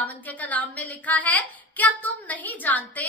खुदावन के कलाम में लिखा है, क्या तुम नहीं जानते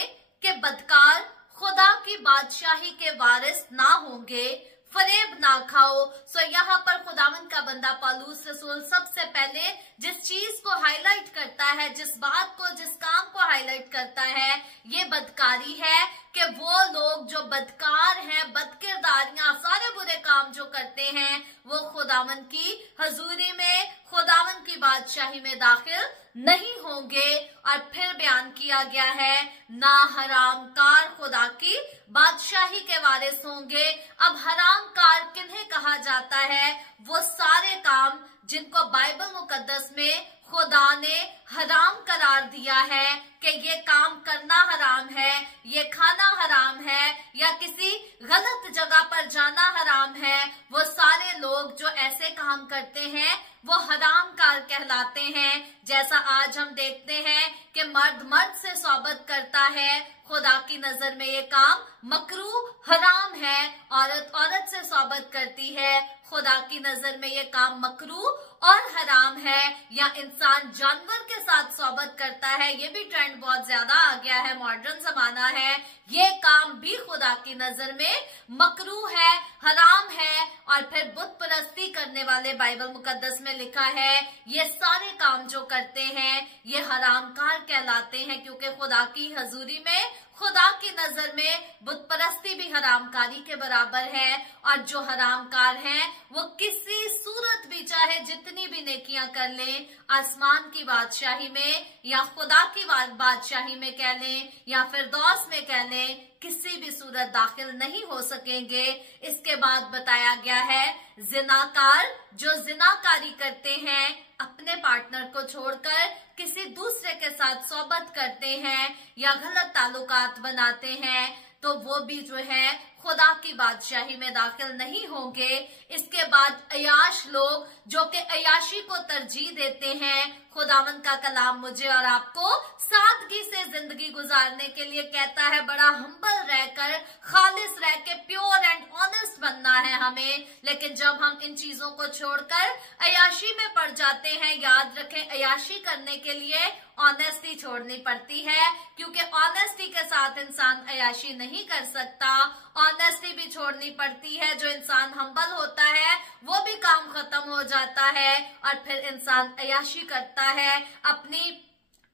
कि बदकार खुदा की बादशाही के वारिस ना होंगे, फरेब ना खाओ। सो यहाँ पर खुदावन का बंदा पौलुस रसूल सबसे पहले जिस चीज को हाईलाइट करता है, जिस बात को, जिस काम को हाईलाइट करता है, ये बदकारी है कि वो लोग जो बदकार हैं, बदकिरदारियां, सारे बुरे काम जो करते हैं, वो खुदावन की हजूरी में, खुदावन की बादशाही में दाखिल नहीं होंगे। और फिर बयान किया गया है, ना हरामकार खुदा की बादशाही के वारिस होंगे। अब हरामकार किन्हें कहा जाता है? वो सारे काम जिनको बाइबल मुकद्दस में खुदा ने हराम करार दिया है कि ये काम करना हराम है, ये खाना हराम है, या किसी गलत जगह पर जाना हराम है। वो सारे लोग जो ऐसे काम करते हैं वो हरामकार कहलाते हैं। जैसा आज हम देखते हैं कि मर्द मर्द से सोबत करता है, खुदा की नजर में ये काम मकरूह हराम है। औरत औरत से सोबत करती है, खुदा की नजर में ये काम मकरूह और हराम है। या इंसान जानवर के साथ सोबत करता है, ये भी ट्रेंड बहुत ज्यादा आ गया है, मॉडर्न जमाना है, ये काम भी खुदा की नजर में मकरूह है, हराम है। और फिर बुत परस्ती करने वाले, बाइबल मुकद्दस में लिखा है, ये सारे काम जो करते हैं ये हरामकार कहलाते हैं, क्योंकि खुदा की हजूरी में, खुदा की नजर में बुत परस्ती भी हरामकारी के बराबर है। और जो हरामकार हैं वो किसी सूरत भी, चाहे जितनी भी नेकियां कर लें, आसमान की बादशाही में या खुदा की बादशाही में कह लें या फिरदौस में कह लें, किसी भी सूरत दाखिल नहीं हो सकेंगे। इसके बाद बताया गया है, जिनाकार जो जिनाकारी करते हैं, अपने पार्टनर को छोड़कर किसी दूसरे के साथ सोबत करते हैं या गलत ताल्लुकात बनाते हैं, तो वो भी जो है खुदा की बादशाही में दाखिल नहीं होंगे। इसके बाद अयाश लोग जो कि अयाशी को तरजीह देते हैं, खुदावन का कलाम मुझे और आपको सादगी से जिंदगी गुजारने के लिए कहता है, बड़ा हम्बल रहकर, खालिस रह के, प्योर एंड ऑनेस्ट बनना है हमें। लेकिन जब हम इन चीजों को छोड़कर अयाशी में पड़ जाते हैं, याद रखें अयाशी करने के लिए ऑनेस्टी छोड़नी पड़ती है, क्योंकि ऑनेस्टी के साथ इंसान अयाशी नहीं कर सकता। ऑनेस्टी भी छोड़नी पड़ती है, जो इंसान हम्बल होता है वो भी काम खत्म हो जाता है और फिर इंसान अयाशी करता है, अपनी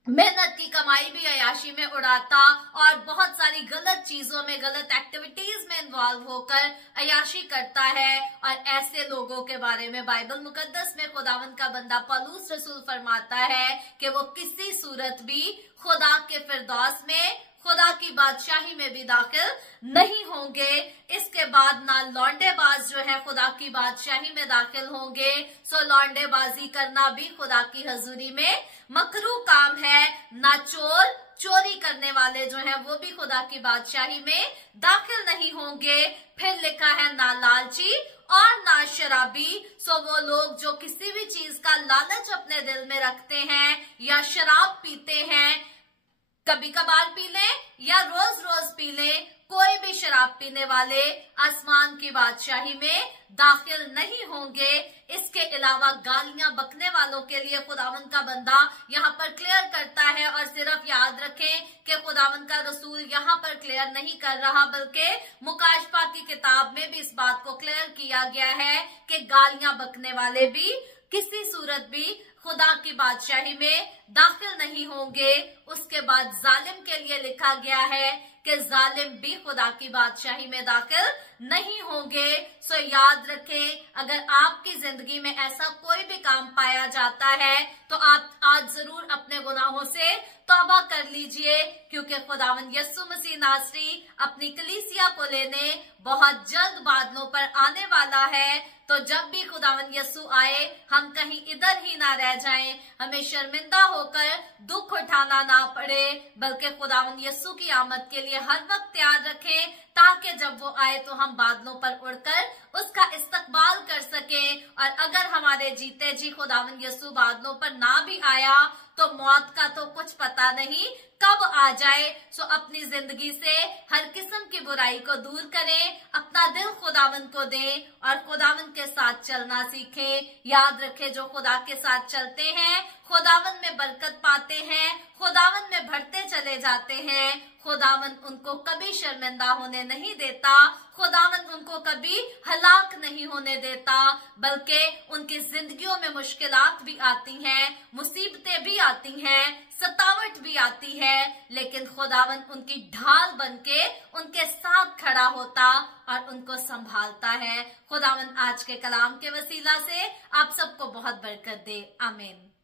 मेहनत की कमाई भी अयाशी में उड़ाता और बहुत सारी गलत चीजों में, गलत एक्टिविटीज में इन्वॉल्व होकर अयाशी करता है। और ऐसे लोगों के बारे में बाइबल मुकद्दस में खुदावंद का बंदा पौलुस रसूल फरमाता है कि वो किसी सूरत भी खुदा के फिरदौस में, खुदा की बादशाही में भी दाखिल नहीं होंगे। इसके बाद ना लौंडेबाज जो है खुदा की बादशाही में दाखिल होंगे। सो लौंडेबाजी करना भी खुदा की हजूरी में मकरूह काम है। ना चोर, चोरी करने वाले जो हैं वो भी खुदा की बादशाही में दाखिल नहीं होंगे। फिर लिखा है ना लालची और ना शराबी। सो वो लोग जो किसी भी चीज का लालच अपने दिल में रखते हैं या शराब पीते हैं, कभी कभार पी लें या रोज रोज पी लें, कोई भी शराब पीने वाले आसमान की बादशाही में दाखिल नहीं होंगे। इसके अलावा गालियां बकने वालों के लिए खुदावंद का बंदा यहाँ पर क्लियर करता है। और सिर्फ याद रखें कि खुदावंद का रसूल यहाँ पर क्लियर नहीं कर रहा, बल्कि मुकाशफा की किताब में भी इस बात को क्लियर किया गया है कि गालियां बकने वाले भी किसी सूरत भी खुदा की बादशाही में दाखिल नहीं होंगे। उसके बाद जालिम के लिए लिखा गया है कि जालिम भी खुदा की बादशाही में दाखिल नहीं होंगे। सो याद रखें, अगर आपकी जिंदगी में ऐसा कोई भी काम पाया जाता है तो आप आज जरूर अपने गुनाहों से तौबा कर लीजिए, क्योंकि खुदावंद यीशु मसीह नासरी अपनी कलीसिया को लेने बहुत जल्द बादलों पर आने वाला है। तो जब भी खुदावंद यीशु आए, हम कहीं इधर ही ना रह जाएं, हमें शर्मिंदा होकर दुख उठाना ना पड़े, बल्कि खुदावंद यीशु की आमद के लिए हर वक्त तैयार रखें, ताकि जब वो आए तो हम बादलों पर उड़कर उसका इस्तकबाल कर सकें। और अगर हमारे जीते जी खुदावंद यीशु बादलों पर ना भी आया तो मौत का तो कुछ पता नहीं कब आ जाए। सो अपनी जिंदगी से हर किस्म की बुराई को दूर करें, अपना दिल खुदावंद को दें और खुदावंद के साथ चलना सीखें। याद रखें, जो खुदा के साथ चलते हैं खुदावंद में बरकत पाते हैं, खुदावंद में बढ़ते चले जाते हैं। खुदावंद उनको कभी शर्मिंदा होने नहीं देता, खुदावंद उनको कभी हलाक नहीं होने देता, बल्कि उनकी जिंदगियों में मुश्किलात भी आती हैं, मुसीबतें भी आती हैं, सतावट भी आती है, लेकिन खुदावंद उनकी ढाल बनके उनके साथ खड़ा होता और उनको संभालता है। खुदावंद आज के कलाम के वसीला से आप सबको बहुत बरकत दे। आमीन।